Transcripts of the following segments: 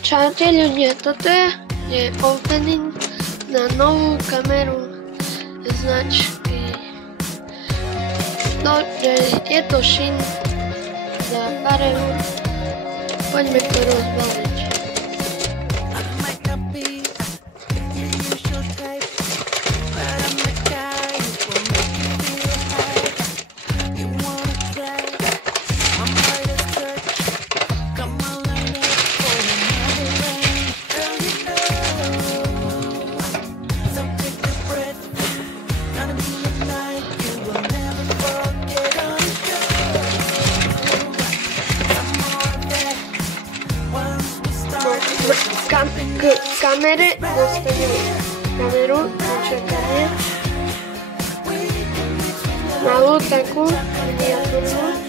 Čaute ľudia, toto je opening na novú kameru značky. Je to Shin za pár eur. Poďme to rozbaliť. K kamere dostaneme kameru na čakanie. Malú takú miniatúrnu.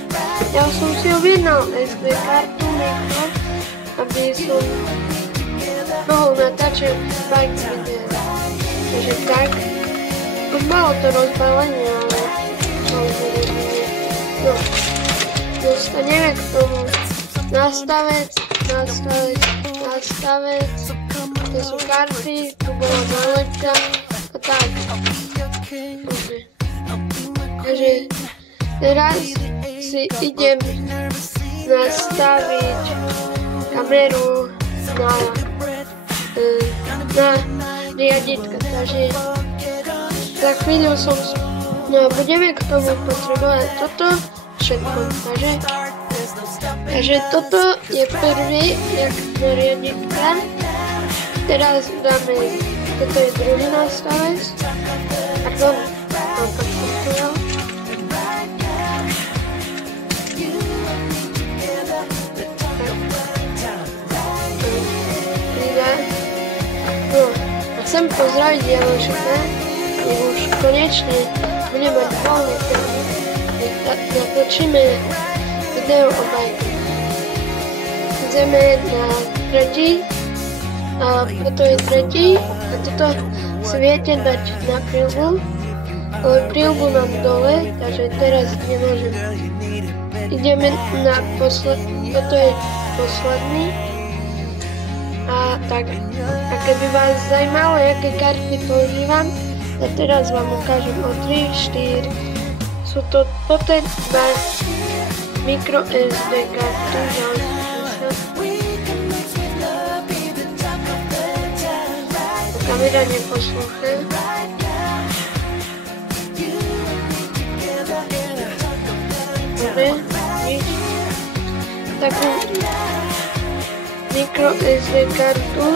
Ja som si objednal SD kartu mikro, aby som mohol natáčať bike video. Takže tak. Už malo to rozbalenie, ale no. Dostaneme k tomu nastavec, to sú karty, tu bola nálepka a tak. Okay. Takže teraz si idem nastaviť kameru na riaditka, takže za chvíľu no a budeme k tomu potrebovať toto všetko, takže toto je prvý jak do riaditka. Teraz dáme, toto je druhý nastavec. Pardon, mám to kontrol. No, a chcem pozdraviť Janoška, je už konečne bude mať voľný termín. Natočíme video o bajke. Ideme na tretí. A toto je tretí a toto si viete dať na príľbu, ale príľbu mám dole, takže teraz nemôžem. Ideme na posledný, toto je posledný. A tak, a keby vás zajímalo, aké karty používam, ja teraz vám ukážem o 3, 4. Sú to toto dva micro SD karty. Kamera neposlúcha. Dobre, nič. Takú micro SD kartu,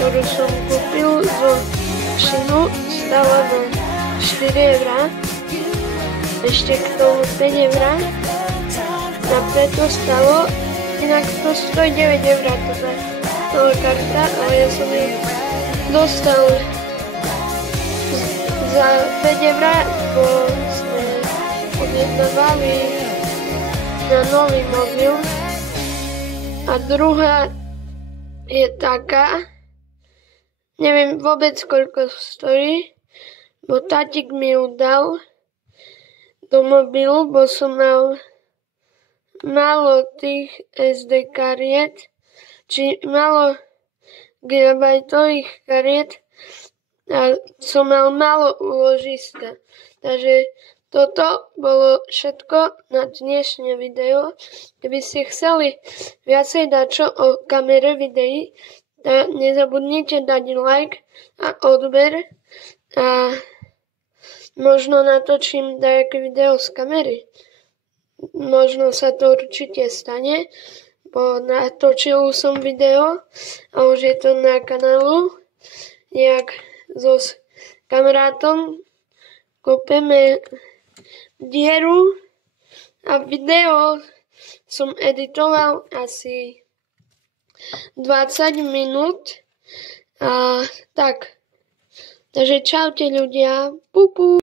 ktorú som kúpil zo Shinu, stala na 4 €. Ešte k tomu 5 €. A preto stalo, inak to stojí 9 € toto nová karta, ale ja som ju dostal za 5 €, bo sme objednávali na nový mobil. A druhá je taká, neviem vôbec koľko stojí, bo tatík mi ju dal do mobilu, bo som mal málo tých SD kariet, či málo gigabajtových kariet a som mal málo úložiska. Takže toto bolo všetko na dnešné video. Keby ste chceli viacej dačo o kamere videí, tak nezabudnite dať like a odber a možno natočím nejaké video z kamery. Možno sa to určite stane, bo natočil som video a už je to na kanálu. Jak so kamarátom kúpeme dieru a video som editoval asi 20 minút a tak. Takže čaute ľudia. Pupu.